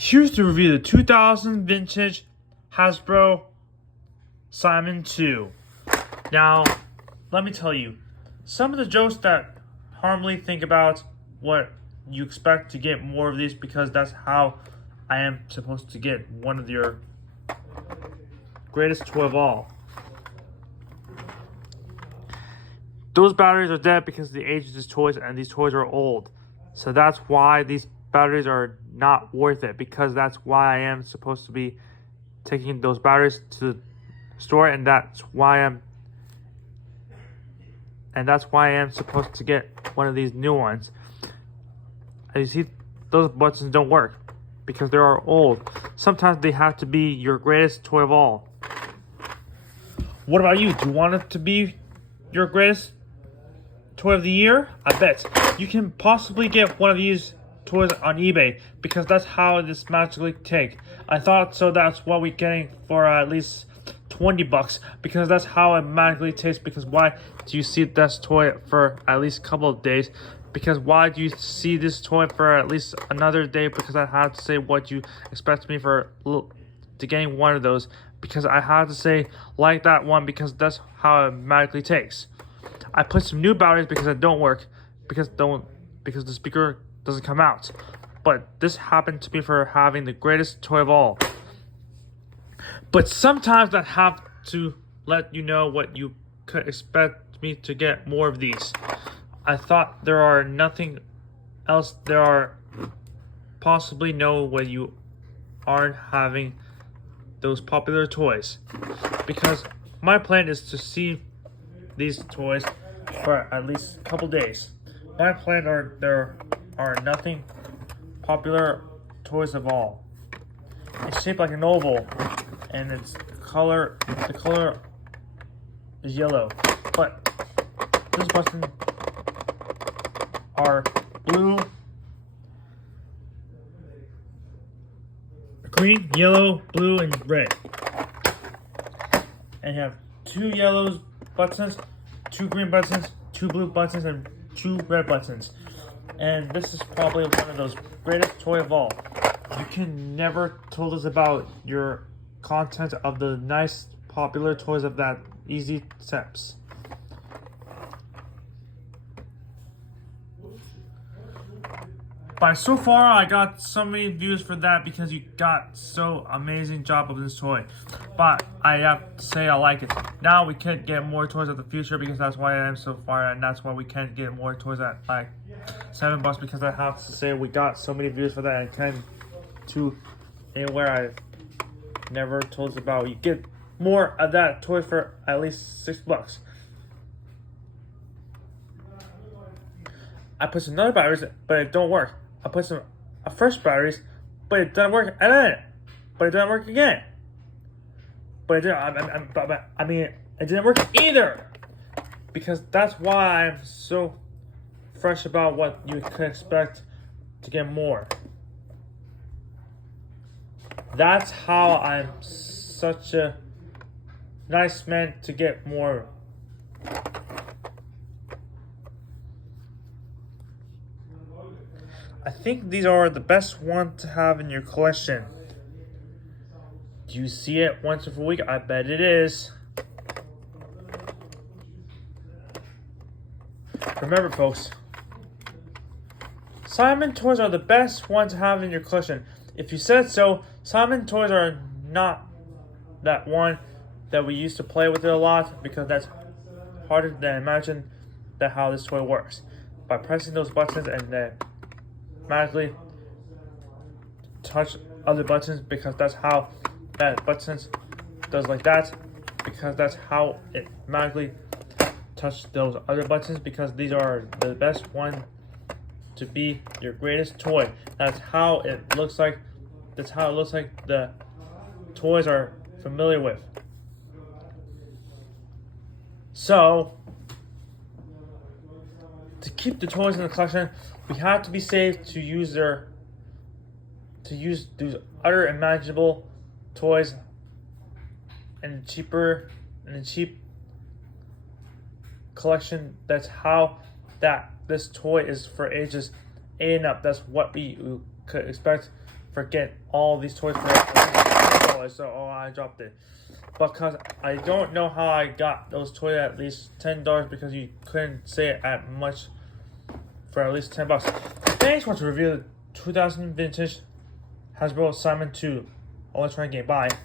Here's to review the 2000 vintage Hasbro Simon 2. Now, let me tell you, some of the jokes that harmly think about what you expect to get more of these, because that's how I am supposed to get one of your greatest toy of all. Those batteries are dead because of the age of these toys, and these toys are old. So that's why these batteries are not worth it, because that's why I am supposed to be taking those batteries to the store, and that's why I am supposed to get one of these new ones. As you see, those buttons don't work because they are old. Sometimes they have to be your greatest toy of all. What about you? Do you want it to be your greatest toy of the year? I bet you can possibly get one of these toys on eBay, because that's how this magically take. I thought so. That's what we're getting for at least $20, because that's how it magically takes. Because why do you see this toy for at least a couple of days? Because why do you see this toy for at least another day? Because I have to say what you expect me for to getting one of those, because I have to say like that one, because that's how it magically takes. I put some new batteries because it don't work, because the speaker doesn't come out. But this happened to be for having the greatest toy of all. But sometimes I have to let you know what you could expect me to get more of these. I thought there are nothing else. There are possibly no way you aren't having those popular toys, because my plan is to see these toys for at least a couple days. My plan there are nothing popular toys of all. It's shaped like an oval, and the color is yellow, but this button are blue, green, yellow, blue, and red. And you have 2 yellow buttons, 2 green buttons, 2 blue buttons, and 2 red buttons. And this is probably one of those greatest toy of all. You can never tell us about your content of the nice popular toys of that easy steps. But so far, I got so many views for that, because you got so amazing job of this toy. But I have to say I like it. Now we can get more toys in the future, because that's why I am so far, and that's why we can't get more toys at like $7, because I have to say we got so many views for that, and can to anywhere I never told you about. You get more of that toy for at least $6. I put some other batteries, but it don't work. I put some fresh batteries, but it doesn't work. But it doesn't work again. But it didn't work either. Because that's why I'm so fresh about what you could expect to get more. That's how I'm such a nice man to get more. I think these are the best ones to have in your collection. Do you see it once every week? I bet it is. Remember, folks, Simon toys are the best ones to have in your collection. If you said so, Simon toys are not that one that we used to play with it a lot, because that's harder than imagine that how this toy works. By pressing those buttons and then magically touch other buttons, because that's how that buttons does like that, because that's how it magically touch those other buttons, because these are the best one to be your greatest toy. That's how it looks like. That's how it looks like the toys are familiar with. So to keep the toys in the collection, we have to be safe to use those other imaginable toys and cheap collection. That's how that this toy is for ages 8 and up. That's what we could expect forget all these toys for $10. So I dropped it. Because I don't know how I got those toys at least $10 because you couldn't say it at much for at least $10. Thanks for watching the review of the 2000 vintage Hasbro Simon 2 electronic game. Bye.